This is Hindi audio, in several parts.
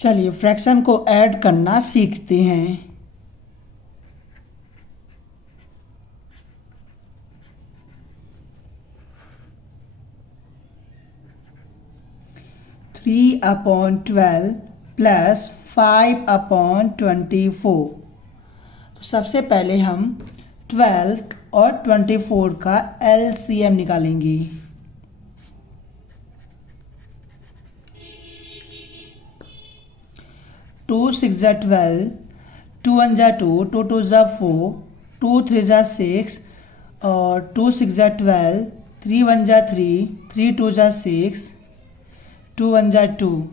चलिए फ्रैक्शन को ऐड करना सीखते हैं। 3/12 प्लस 5/24। तो सबसे पहले हम 12 और 24 का LCM निकालेंगे। 2 6 जा 12, 2 1 जा 2, 2 2 जा 4, 2 3 जा 6 और 2 6 जा 12, 3 1 जा 3, 3 2 जा 6, 2 1 जा 2,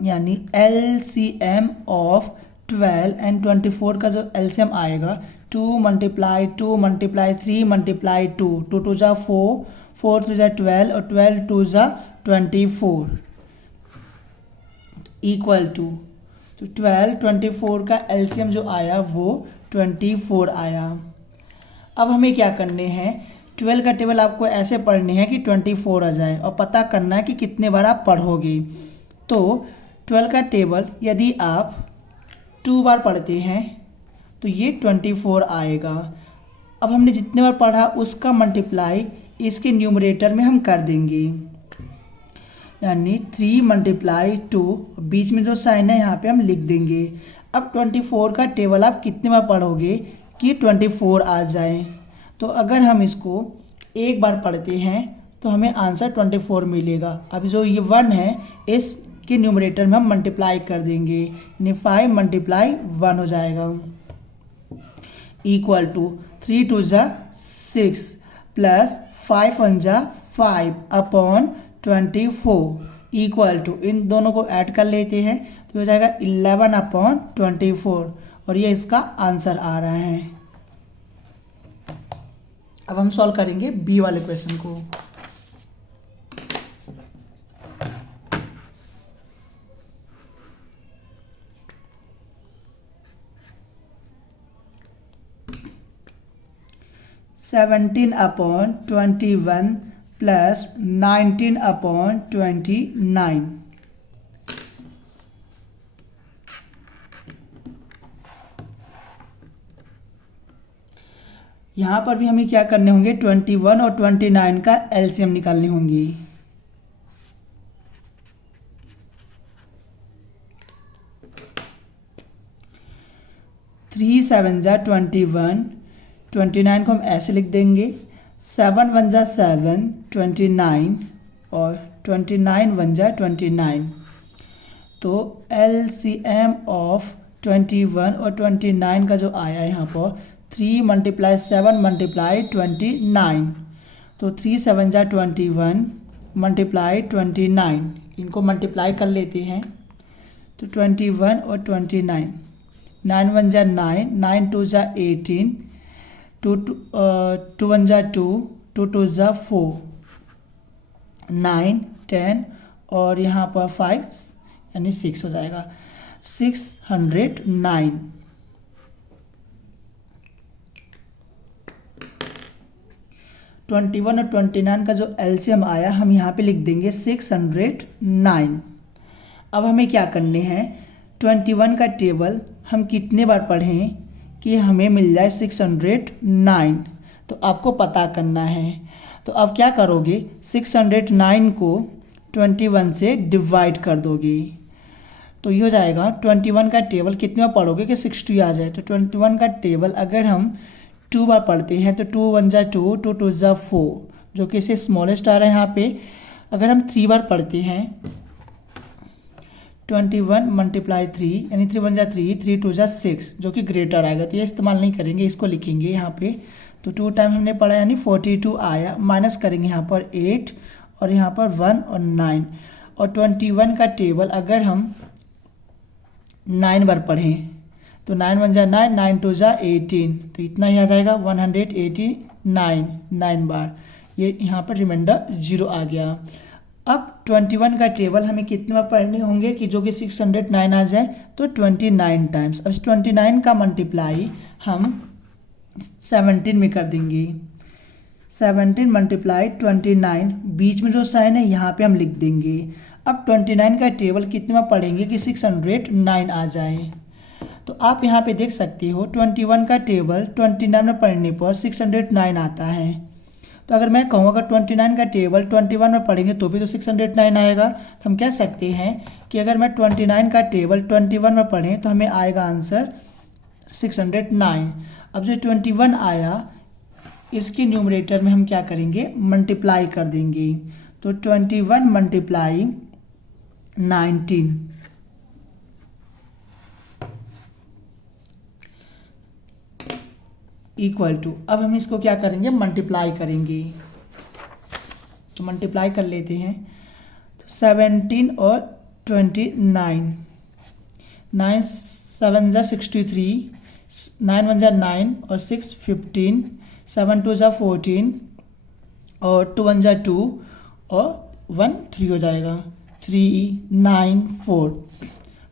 यानी LCM ऑफ 12 एंड 24 का जो LCM आएगा 2 मल्टीप्लाई 2 मल्टीप्लाई 3 मल्टीप्लाई 2, 2 2 जा 4, 4 3 जा 12 और 12 2 जा 24 इक्वल टू, तो 12 24 का LCM जो आया वो 24 आया। अब हमें क्या करने हैं, 12 का टेबल आपको ऐसे पढ़ने हैं कि 24 आ जाए और पता करना है कि कितने बार आप पढ़ोगे। तो 12 का टेबल यदि आप 2 बार पढ़ते हैं तो ये 24 आएगा। अब हमने जितने बार पढ़ा उसका मल्टीप्लाई इसके न्यूमरेटर में हम कर देंगे, यानी 3 मल्टीप्लाई 2, बीच में जो साइन है यहाँ पे हम लिख देंगे। अब 24 का टेबल आप कितने बार पढ़ोगे कि 24 आ जाए। तो अगर हम इसको एक बार पढ़ते हैं तो हमें आंसर 24 मिलेगा। अब जो ये 1 है इसके न्यूमरेटर में हम मल्टीप्लाई कर देंगे, यानी 5 मल्टीप्लाई 1 हो जाएगा इक्वल टू 3 2 जा 6 प्लस 5 1 जा 5 अपॉन 24 इक्वल टू, इन दोनों को ऐड कर लेते हैं तो हो जाएगा 11/24 और ये इसका आंसर आ रहा है। अब हम सॉल्व करेंगे बी वाले क्वेश्चन को। (17/21) प्लस 19/29। यहाँ पर भी हमें क्या करने होंगे, 21 और 29 का LCM निकालने होंगे। थ्री 7 जा 21, 29 को हम ऐसे लिख देंगे, 7 1 जा 7, 29 और 29 1 जा 29। तो LCM ऑफ 21 और 29 का जो आया यहाँ पर 3 मल्टीप्लाई 7 मल्टीप्लाई 29, तो 3 7 जा 21 मल्टीप्लाई 29, इनको मल्टीप्लाई कर लेते हैं तो 21 और 29, 9 1 जा 9, 9 2 जा 18, 2 1 जा 2, 2 2 जा 4, 9 10 और यहाँ पर 5 यानी 6 हो जाएगा, 609। (21 और 29 का जो LCM आया हम यहाँ पे लिख देंगे 609। अब हमें क्या करने हैं, 21 का टेबल हम कितने बार पढ़ें कि हमें मिल जाए 609, तो आपको पता करना है। तो आप क्या करोगे, 609 को 21 से डिवाइड कर दोगे, तो ये हो जाएगा 21 का टेबल कितने बार पढ़ोगे कि 60 आ जाए। तो 21 का टेबल अगर हम 2 बार पढ़ते हैं तो 2 1 जा 2, 2 2 जा 4, जो कि इससे स्मॉलेस्ट आ रहा है यहाँ पे। अगर हम 3 बार पढ़ते हैं 21 मल्टीप्लाई 3, यानी 3 1 जा 3, 3 2 जा 6, जो कि ग्रेटर आएगा, तो ये इस्तेमाल नहीं करेंगे, इसको लिखेंगे यहाँ पे। तो 2 टाइम हमने पढ़ा यानी 42 आया, माइनस करेंगे यहाँ पर 8 और यहाँ पर 1 और 9। और 21 का टेबल अगर हम 9 बार पढ़ें तो 9 1 जा 9, 9 2 जा 18, तो इतना ही आ जाएगा 189 9 बार, ये यहाँ पर रिमाइंडर 0 आ गया। अब 21 का टेबल हमें कितने बार पढ़ने होंगे कि जो कि 609 आ जाए, तो 29 टाइम्स। अब इस 29 का मल्टीप्लाई हम 17 में कर देंगे, 17 मल्टीप्लाई 29, बीच में जो साइन है यहाँ पे हम लिख देंगे। अब 29 का टेबल कितने में पढ़ेंगे कि 609 आ जाए। तो आप यहाँ पे देख सकते हो 21 का टेबल 29 में पढ़ने पर 609 आता है। तो अगर मैं कहूँ अगर 29 का टेबल 21 में पढ़ेंगे तो भी तो 609 आएगा। तो हम कह सकते हैं कि अगर मैं 29 का टेबल 21 में पढ़ें तो हमें आएगा आंसर 609। अब जो 21 आया इसके न्यूमरेटर में हम क्या करेंगे, मल्टीप्लाई कर देंगे। तो 21 मल्टीप्लाई 19 इक्वल टू, अब हम इसको क्या करेंगे, मल्टीप्लाई करेंगे। तो मल्टीप्लाई कर लेते हैं। तो 17 और 29, 9 7 जा 63, 9 1 जा 9 और 6 15, 7 2 जा 14 और 2 1 जा 2 और 1 3 हो जाएगा, 3 9 4।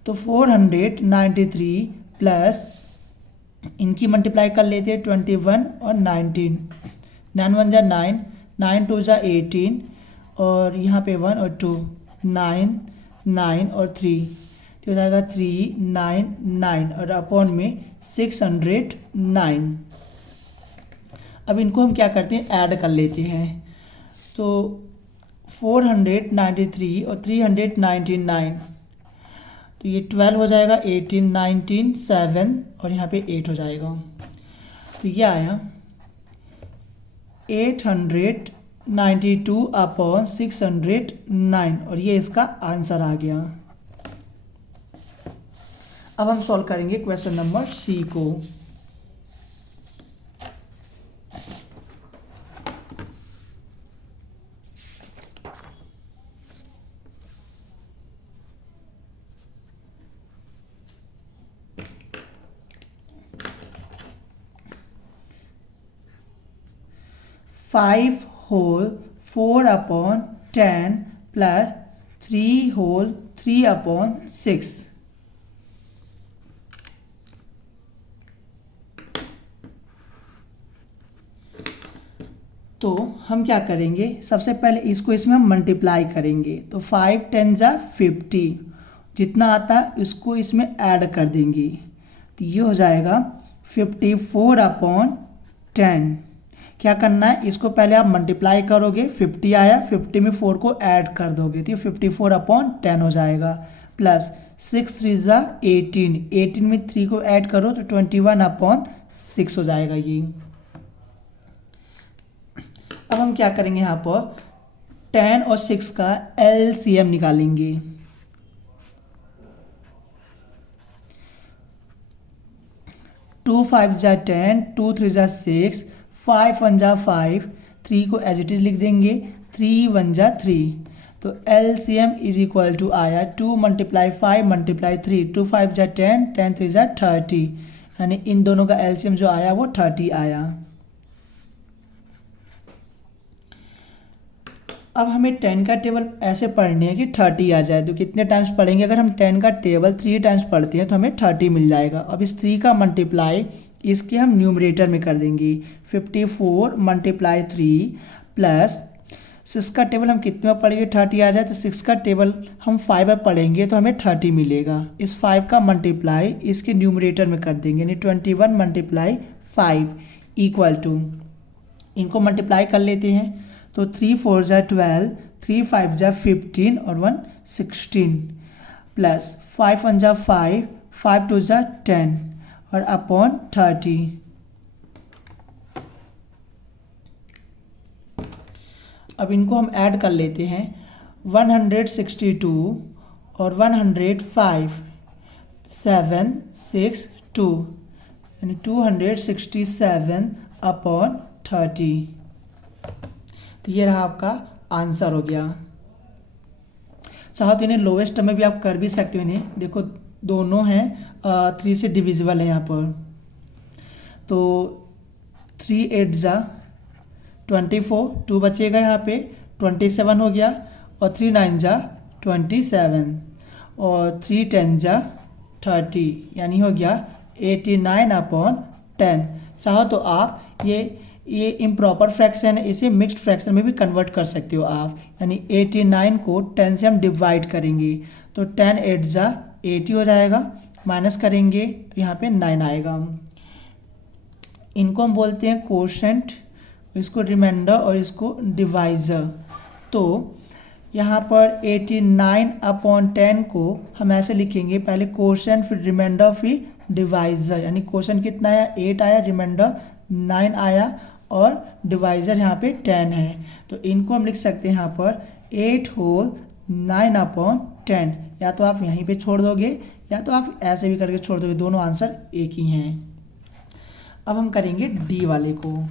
तो 493 प्लस इनकी मल्टीप्लाई कर लेते हैं 21 और 19, 9 1 जा 9, 9 2 जा 18 और यहाँ पे 1 और 2, 9 9 और 3, तो हो जाएगा 399 और अपॉन में 609। अब इनको हम क्या करते हैं, ऐड कर लेते हैं। तो 493 और 399, तो ये 12 हो जाएगा, 18 19 7 और यहाँ पे 8 हो जाएगा। तो ये आया 892 अपॉन 609 और ये इसका आंसर आ गया। अब हम सॉल्व करेंगे क्वेश्चन नंबर सी को। Five whole 4 upon 10 plus 3 whole 3 upon 6। तो हम क्या करेंगे, सबसे पहले इसको इसमें हम मल्टीप्लाई करेंगे। तो 5 10 जा 50, जितना आता है इसको इसमें ऐड कर देंगे। तो ये हो जाएगा 54 अपॉन 10। क्या करना है, इसको पहले आप मल्टीप्लाई करोगे, 50 आया, 50 में 4 को ऐड कर दोगे तो ये 54 अपॉन 10 हो जाएगा, प्लस 6 3 जा 18, 18 में 3 को ऐड करो तो 21 अपॉन 6 हो जाएगा ये। अब हम क्या करेंगे, यहाँ पर 10 और 6 का एलसीएम निकालेंगे। टू 5 जा 10, 2 3 जा 6, 5 1 जा 5, 3 को एज इट इज लिख देंगे, 3 1 जा 3। तो एलसीएम इज इक्वल टू आया 2 मल्टीप्लाई 5 मल्टीप्लाई 3, 2 5 जा 10, 10 3 जा 30, यानी इन दोनों का एलसीएम जो आया वो 30 आया। अब हमें 10 का टेबल ऐसे पढ़ने हैं कि 30 आ जाए। तो कितने टाइम्स पढ़ेंगे, अगर हम 10 का टेबल 3 टाइम्स पढ़ते हैं तो हमें 30 मिल जाएगा। अब इस 3 का मल्टीप्लाई इसके हम न्यूमरेटर में कर देंगे, 54 मल्टीप्लाई 3 प्लस 6 का टेबल हम कितने में पढ़ेंगे, 30 आ जाए। तो 6 का टेबल हम 5 में पढ़ेंगे तो हमें 30 मिलेगा। इस 5 का मल्टीप्लाई इसके न्यूमरेटर में कर देंगे, यानी 21 मल्टीप्लाई 5 इक्वल टू, इनको मल्टीप्लाई कर लेते हैं। तो 3 4 जा 12, 3 5 जा 15 और 1 16, प्लस 5 1 जा 5, 5 2 जा 10 और अपॉन 30। अब इनको हम ऐड कर लेते हैं, 162 और 105, 7 6 2, यानी 267 अपॉन 30। तो ये रहा आपका आंसर हो गया। चाहो तो इन्हें लोवेस्ट में भी आप कर भी सकते हो। इन्हें देखो दोनों हैं 3 से डिविजिबल है यहाँ पर। तो 3 8 जा 24, 2 बचेगा यहाँ पे, 27 हो गया, और 3 9 जा 27 और 3 10 जा 30, यानी हो गया 89 अपॉन 10। चाहो तो आप ये ये इम्प्रॉपर फ्रैक्शन है, इसे मिक्स्ड फ्रैक्शन में भी कन्वर्ट कर सकते हो आप। यानी 89 को 10 से हम डिवाइड करेंगे तो 10 8 जा 80 हो जाएगा, माइनस करेंगे तो यहाँ पे 9 आएगा। इनको हम बोलते हैं कोशेंट, इसको रिमाइंडर और इसको डिवाइज़र। तो यहाँ पर 89/10 को हम ऐसे लिखेंगे, पहले कोशेंट फिर रिमाइंडर फिर डिवाइज़र। यानी कोशेंट कितना आया 8 आया, रिमाइंडर 9 आया और डिवाइज़र यहाँ पे 10 है। तो इनको हम लिख सकते हैं यहाँ पर 8 होल 9/10। या तो आप यहीं पे छोड़ दोगे या तो आप ऐसे भी करके छोड़ दोगे, दोनों आंसर एक ही हैं। अब हम करेंगे डी वाले को।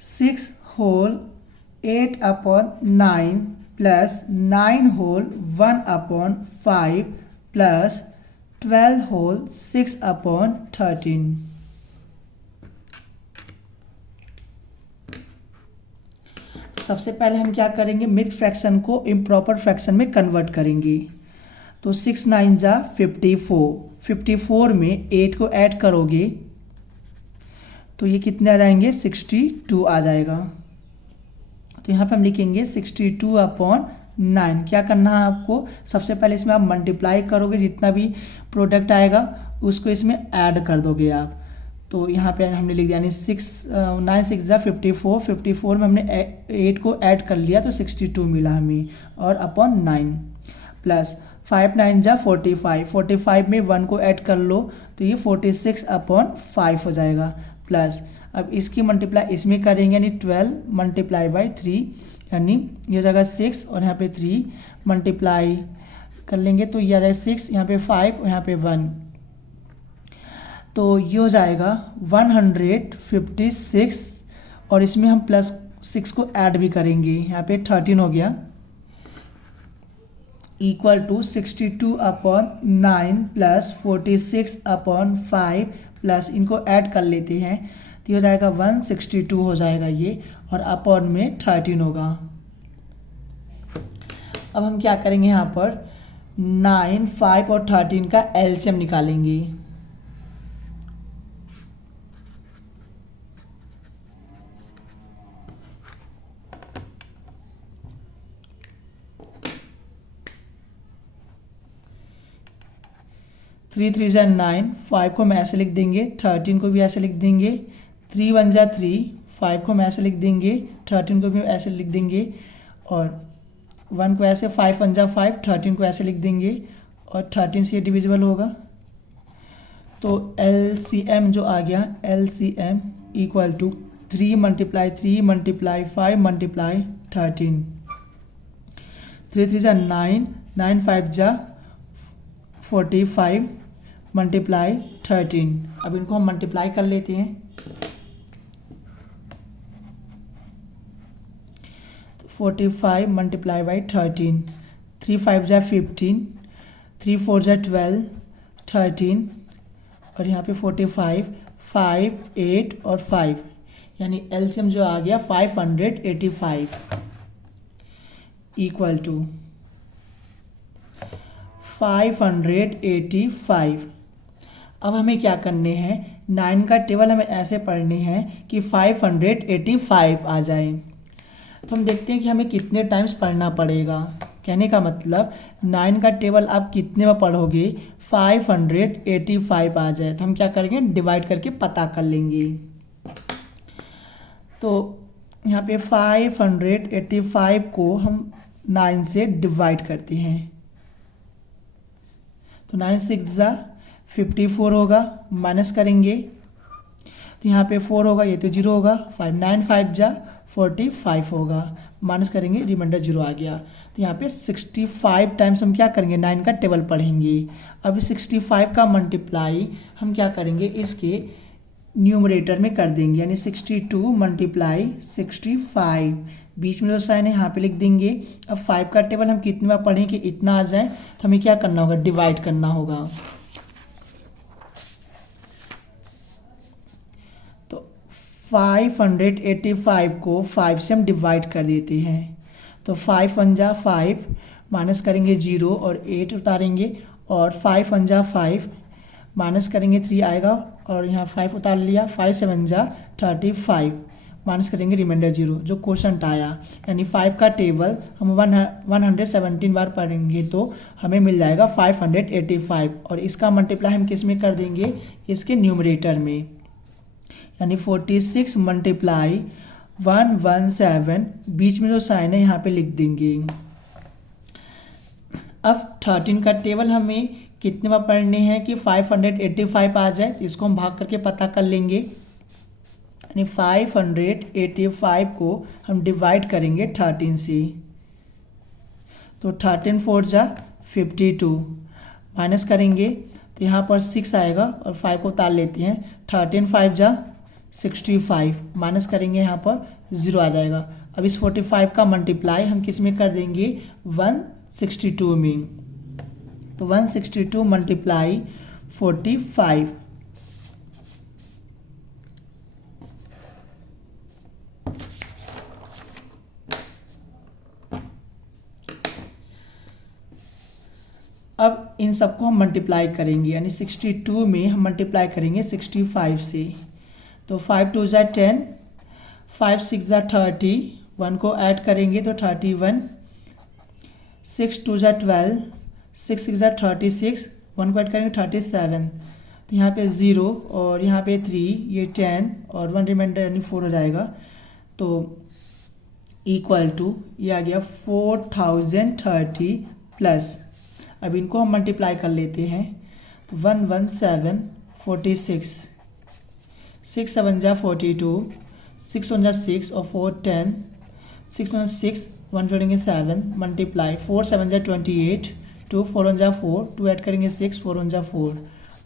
Six whole 8/9 plus 9 whole 1/5 plus 12 whole 6/13। सबसे पहले हम क्या करेंगे, मिक्स्ड फ्रैक्शन को इम्प्रॉपर फ्रैक्शन में कन्वर्ट करेंगे। तो 6 9 जा 54, 54 में 8 को ऐड करोगे तो ये कितने आ जाएंगे 62 आ जाएगा। तो यहाँ पे हम लिखेंगे 62/9। क्या करना है आपको, सबसे पहले इसमें आप मल्टीप्लाई करोगे, जितना भी प्रोडक्ट आएगा उसको इसमें ऐड कर दोगे आप। तो यहाँ पे हमने लिख दिया, यानी 9 6 जा 54, 54 में हमने 8 को ऐड कर लिया तो 62 मिला हमें, और अपॉन 9 प्लस 5 9 जा 45, 45 में 1 को ऐड कर लो तो ये 46/5 हो जाएगा। प्लस अब इसकी मल्टीप्लाई इसमें करेंगे, यानी 12 मल्टीप्लाई बाई 3, यानी ये हो जाएगा 6 और यहाँ पे 3 मल्टीप्लाई कर लेंगे तो ये आ जाएगा 6, यहाँ पे 5 और यहाँ पे 1, तो ये हो जाएगा 156। और इसमें हम प्लस 6 को ऐड भी करेंगे, यहाँ पे 13 हो गया, इक्वल टू 62/9 प्लस 46/5 प्लस इनको ऐड कर लेते हैं तो ये हो जाएगा 162 हो जाएगा ये, और अपॉन में 13 होगा। अब हम क्या करेंगे, यहाँ पर 9 5 और 13 का एलसीएम निकालेंगे। थ्री 3 जा 9, 5 को हम ऐसे लिख देंगे, 13 को भी ऐसे लिख देंगे, 3 1 जा 3, 5 को हम ऐसे लिख देंगे, 13 को भी ऐसे लिख देंगे, और 1 को ऐसे, 5 1 जा 5, 13 को ऐसे लिख देंगे, और 13 से ये डिविजिबल होगा। तो एलसीएम जो आ गया, LCM equal to 3 multiply 3 multiply 5 multiply 13, 3 3 जा 9, 9 5 जा 45 मल्टीप्लाई 13। अब इनको हम मल्टीप्लाई कर लेते हैं, तो 45 मल्टीप्लाई बाई 13, 3 5 जा 15, 3 4 जा 12, 13 और यहाँ पे 45, 5 8 और 5, यानी एलसीएम जो आ गया 585 इक्वल टू 585। अब हमें क्या करने हैं, 9 का टेबल हमें ऐसे पढ़ने हैं कि 585 आ जाए। तो हम देखते हैं कि हमें कितने टाइम्स पढ़ना पड़ेगा। कहने का मतलब 9 का टेबल आप कितने में पढ़ोगे, 585 आ जाए तो हम क्या करेंगे, डिवाइड करके पता कर लेंगे। तो यहाँ पे 585 को हम 9 से डिवाइड करते हैं, तो 9 6 जा 54 होगा, माइनस करेंगे तो यहाँ पे 4 होगा, ये तो 0 होगा, 5 9 5 जा 45 होगा, माइनस करेंगे रिमाइंडर 0 आ गया। तो यहाँ पे 65 टाइम्स हम क्या करेंगे, 9 का टेबल पढ़ेंगे। अब 65 का मल्टीप्लाई हम क्या करेंगे, इसके न्यूमरेटर में कर देंगे, यानी 62 मल्टीप्लाई 65, बीच में जो साइन है यहाँ पे लिख देंगे। अब 5 का टेबल हम कितनी बार पढ़ें कि इतना आ जाए, तो हमें क्या करना होगा, डिवाइड करना होगा। तो 585 को 5 से हम डिवाइड कर देते हैं। तो 5 1 जा 5, माइनस करेंगे 0 और 8 उतारेंगे, और 5 1 जा 5, माइनस करेंगे 3 आएगा, और यहाँ 5 उतार लिया। 5 7 जा 35, माइनस करेंगे रिमाइंडर 0, जो क्वोशंट आया। यानी 5 का टेबल हम 117 बार पढ़ेंगे तो हमें मिल जाएगा 585, और इसका मल्टीप्लाई हम किस में कर देंगे, इसके न्यूमरेटर में, यानी 46 मल्टीप्लाई 117, बीच में जो साइन है यहाँ पे लिख देंगे। अब 13 का टेबल हमें कितने बार पढ़ने हैं कि 585 आ जाए, इसको हम भाग करके पता कर लेंगे। यानी 585 को हम डिवाइड करेंगे 13 से, तो 13 4 जा 52, माइनस करेंगे तो यहाँ पर 6 आएगा, और 5 को उतार लेते हैं। 13 5 जा 65, माइनस करेंगे यहाँ पर 0 आ जाएगा। अब इस 45 का मल्टीप्लाई हम किस में कर देंगे, 162 में। तो 162 मल्टीप्लाई 45, अब इन सबको हम मल्टीप्लाई करेंगे, यानी 62 में हम मल्टीप्लाई करेंगे 65 से। तो 5 2 जा 10, 5 6 जा 30, 1 को ऐड करेंगे तो 31, 6 2 जा 12, 6 6 जा 36, 1 को ऐड करेंगे 37, तो यहाँ पे 0 और यहाँ पे 3, ये 10 और 1 रिमाइंडर यानी 4 हो जाएगा। तो इक्वल टू ये आ गया 4030 प्लस, अब इनको हम मल्टीप्लाई कर लेते हैं। तो 117 46, 6 7 जा 42, 6 1 जा 6 और 4 10, 6 1 6, 1 जोड़ेंगे 7, मल्टीप्लाई 4 7 जा 28, 2 4 1 जा 4, 2 ऐड करेंगे 6, 4 1 जा 4,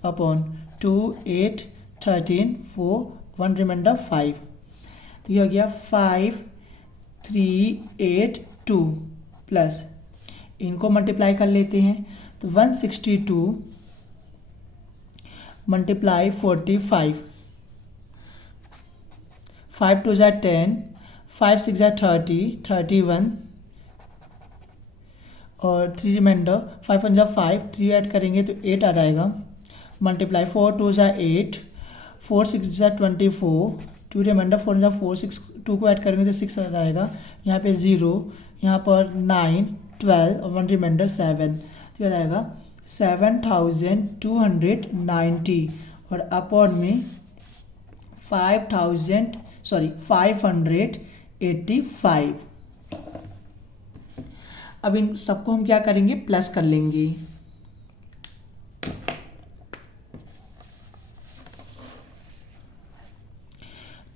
अपॉन 2 8 13 4, 1 रिमाइंडर 5। तो ये हो गया 5382 प्लस, इनको मल्टीप्लाई कर लेते हैं। तो 162 मल्टीप्लाई 45, 5 2 जा 10, 5 6 जा 30, 31 और 3 रिमाइंडर, 5 1 जा 5, 3 ऐड करेंगे तो 8 आ जाएगा, मल्टीप्लाई 4 2 जा 8, 4 6 जा 24, 2 रिमाइंडर, 4 जा 4, 6 2 को ऐड करेंगे तो 6 आ जाएगा, यहाँ पे 0, यहाँ पर 9 12 और 1 रिमाइंडर 7, तो आ जाएगा 7290, और अपॉन में 585। अब इन सबको हम क्या करेंगे, प्लस कर लेंगे।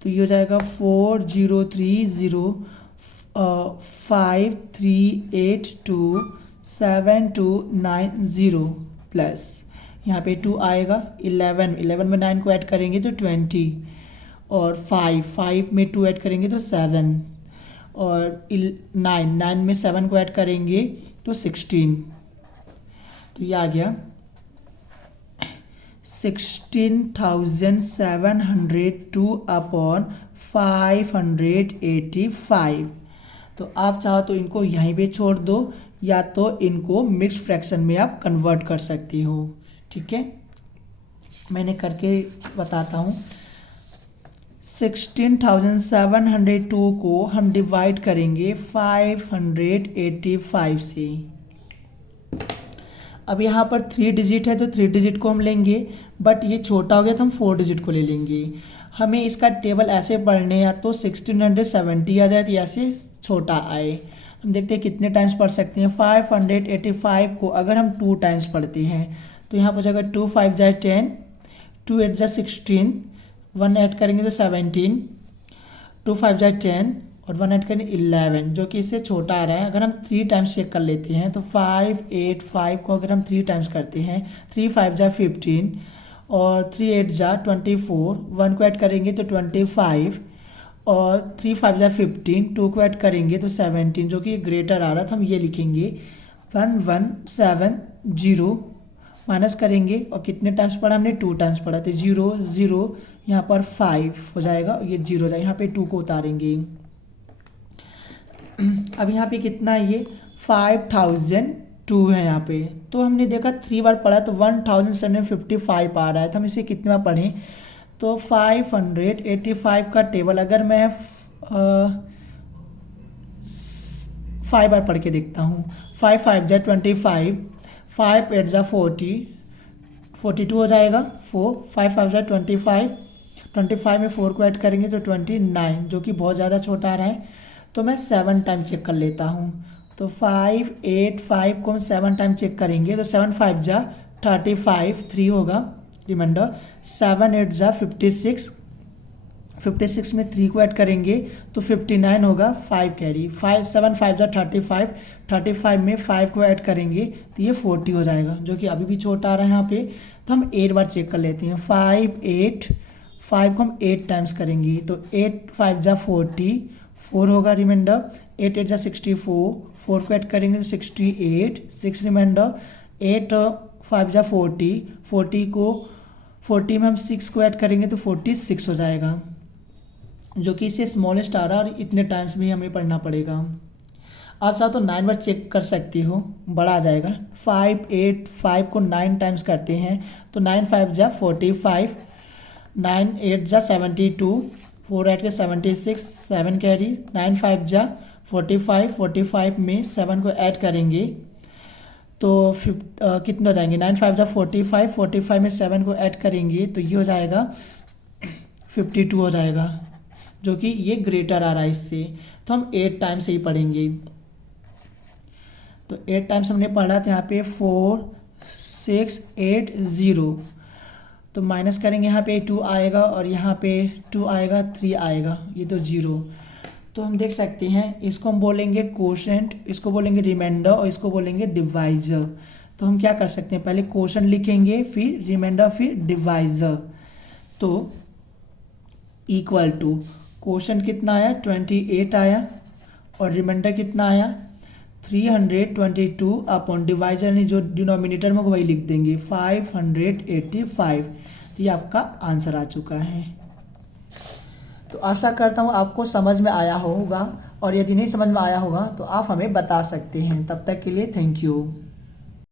तो ये हो जाएगा 403053827290 प्लस, यहाँ पे 2 आएगा, 11 में 9 को ऐड करेंगे तो 20, और 5 में 2 ऐड करेंगे तो 7, और 9 में 7 को ऐड करेंगे तो 16, तो ये आ गया 16,702 अपॉन 585। तो आप चाहो तो इनको यहीं पे छोड़ दो, या तो इनको मिक्स फ्रैक्शन में आप कन्वर्ट कर सकती हो। ठीक है, मैंने करके बताता हूँ। 16,702 को हम डिवाइड करेंगे 585 से। अब यहाँ पर 3 डिजिट है तो 3 डिजिट को हम लेंगे, बट ये छोटा हो गया तो हम 4 डिजिट को ले लेंगे। हमें इसका टेबल ऐसे पढ़ने, या तो 1670 आ जाए तो ऐसे छोटा आए। हम देखते हैं कितने टाइम्स पढ़ सकते हैं। 585 को अगर हम 2 टाइम्स पढ़ते हैं तो यहाँ पर जाएगा 2 5 जाए 10, 2 8 जा 16, 1 ऐड करेंगे तो 17, 2 5 जाए 10 और 1 ऐड करेंगे 11, जो कि इससे छोटा आ रहा है। अगर हम 3 टाइम्स चेक कर लेते हैं तो 585 को अगर हम 3 टाइम्स करते हैं, 3 5 जा 15 और 3 8 जा 24, 1 को ऐड करेंगे तो 25 और 3 5 जा 15, 2 को ऐड करेंगे तो 17 जो कि ग्रेटर आ रहा था हम ये लिखेंगे 1170 माइनस करेंगे और कितने टाइम्स पढ़ा हमने 2 टाइम्स पढ़ा तो 0 0 यहाँ पर 5 हो जाएगा ये 0 हो जाएगा यहाँ पे 2 को उतारेंगे। अब यहाँ पे कितना है ये 5002 है यहाँ पे तो हमने देखा 3 बार पढ़ा तो 1755 आ रहा है तो हम इसे कितने बार पढ़ें तो 585 का टेबल अगर मैं 5 बार पढ़ के देखता हूँ 5 5 जा 25, 5 8 जा 40, 42 हो जाएगा 4 5 5 जा 25, 25 में 4 को ऐड करेंगे तो 29 जो कि बहुत ज़्यादा छोटा आ रहा है तो मैं 7 टाइम चेक कर लेता हूँ तो 5 8 5 को हम 7 टाइम चेक करेंगे तो 7 5 जा 35 3 होगा रिमाइंडर 7 8 जा 56, 56 में 3 को ऐड करेंगे तो 59 होगा 5 कैरी 5 7 5 जा 35, 35 में 5 को ऐड करेंगे तो ये 40 हो जाएगा जो कि अभी भी छोटा आ रहा है यहाँ पे तो हम 8 बार चेक कर लेते हैं 5 8 5 को हम 8 टाइम्स करेंगे तो 8 5 जा 40 4 होगा रिमाइंडर 8 8 जा 64, 4 को ऐड करेंगे तो 68 6 रिमाइंडर 8 5 जा 40, 40 में हम 6 को ऐड करेंगे तो 46 हो जाएगा जो कि इससे स्मॉलेस्ट आ रहा है और इतने टाइम्स में हमें पढ़ना पड़ेगा। आप चाहो तो 9 बार चेक कर सकती हो बड़ा आ जाएगा 5 8 5 को 9 टाइम्स करते हैं तो 9 5 जा 45, 9 8 जा 72, 4 ऐड के 76 7 कैरी 9 5 जा 45, 45 में 7 को ऐड करेंगे तो कितने हो जाएंगे 9 5 जा 45, 45 में 7 को ऐड करेंगे तो ये हो जाएगा 52 हो जाएगा जो कि ये ग्रेटर आ रहा है इससे तो हम 8 टाइम्स से ही पढ़ेंगे तो 8 टाइम्स हमने पढ़ा था यहाँ पे 4 6 8 0 तो माइनस करेंगे यहाँ पे 2 आएगा और यहाँ पे 2 आएगा 3 आएगा ये तो 0 तो हम देख सकते हैं इसको हम बोलेंगे कोशेंट इसको बोलेंगे रिमाइंडर और इसको बोलेंगे डिवाइजर। तो हम क्या कर सकते हैं पहले कोशेंट लिखेंगे फिर रिमाइंडर फिर डिवाइजर तो इक्वल टू कोशेंट कितना आया 28 आया और रिमाइंडर कितना आया 322 अपॉन डिवाइजर ने जो डिनोमिनेटर में वही लिख देंगे 585 तो ये आपका आंसर आ चुका है। तो आशा करता हूँ आपको समझ में आया होगा और यदि नहीं समझ में आया होगा तो आप हमें बता सकते हैं। तब तक के लिए थैंक यू।